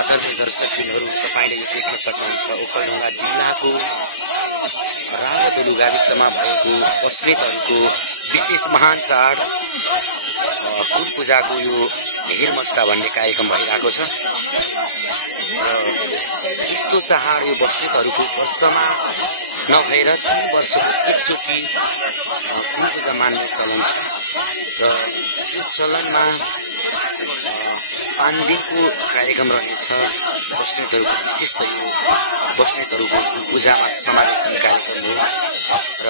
आदरणीय दर्शकबिनहरू, तपाईले यो देख्न सक्नुहुन्छ ओखलढुङ्गा जिल्लाको राजादुलु गाविसमा भएको बस्नेतहरूको विशेष महान चाड कुल पूजाको यो हेरमस्टा भन्ने कार्यक्रम भइरहेको छ। र यस्तो चाड यो बस्नेतहरूको वर्षमा नभएर 3 वर्षको एकचोटि कुल पूजा मान्ने चलन छ। र यो चलनमा 5 दिनको कार्यक्रम रहनेछ। बस्नेतहरूको विशेष त यो बस्नेतहरूको कुल पूजामा समावेश हुने कार्यक्रम हो। र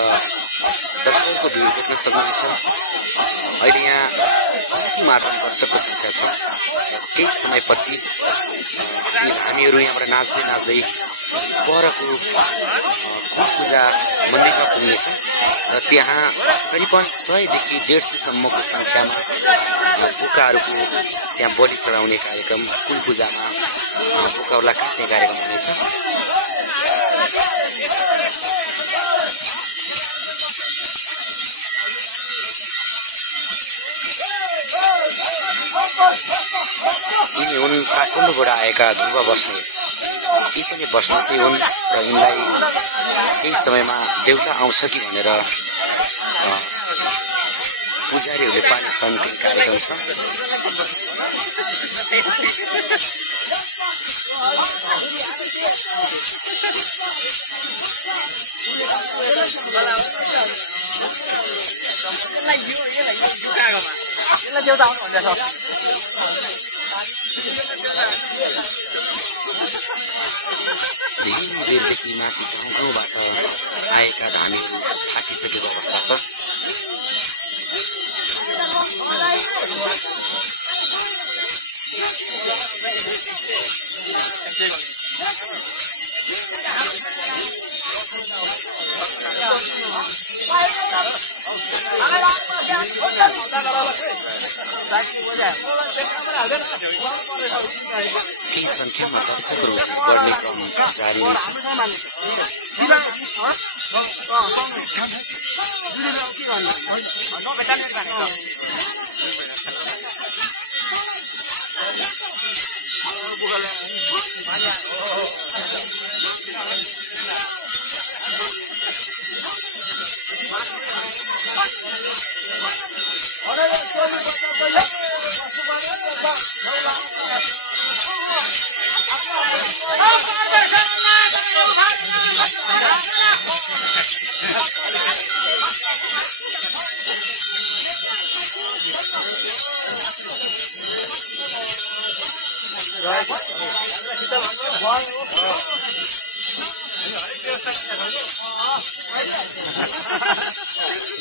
दर्शकको भिड देख्न सक्नुहुन्छ। अहिले यहाँ कति मात्रामा दर्शकको सङ्ख्या छ। केही समयपछि यी हामीहरू यहाँबाट नाच्दै नाच्दै परको कुल पूजा मन्दिरमा पुग्नेछ। र त्यहाँ करिबन 100 देखि 150 सम्मको सङ्ख्यामा बोकाहरूको त्यहाँ बलि चढाउने कार्यक्रम कुल पूजामा बोकाहरूलाई काट्ने कार्यक्रम हुनेछ। यिनी हुन् काठमाडौँबाट आएका ध्रुव बस्नेत। यी पनि बस्नेतै हुन् र यिनलाई केही समयमा देउता आउँछ कि भनेर पुजारीहरूले पानी छर्ने कार्यक्रम छ। धेरै बेरदेखि माथि गाउँबाट आएका धामीहरू थाकिसकेको अवस्था छ। केही सङ्ख्यामा दर्शकहरू बढ्ने क्रम जारी नै छ।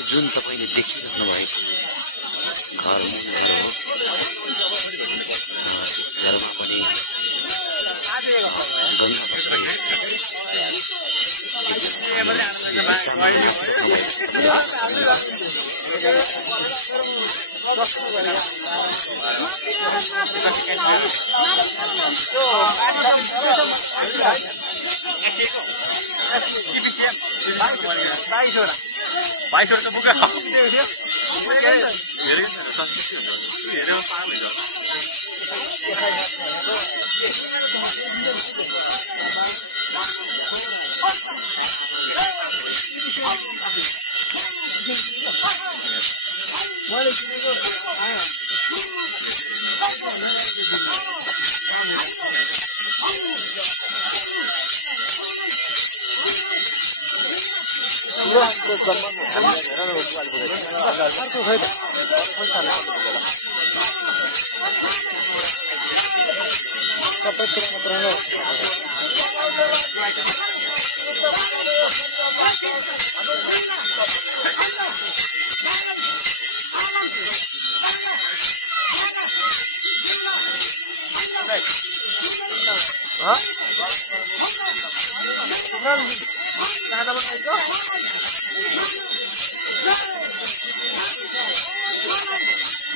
जुन तपाईले देखिरहनु भएको घर हो। यस घरमा पनि गङ्गा बाइसवटा त बुका धेरै संस्कृति हुन्छ हेरेर पागल हुन्छ।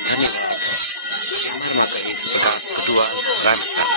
धन्यवाद। क्यामेरामा प्रकाश कटुवाल रामेछाप।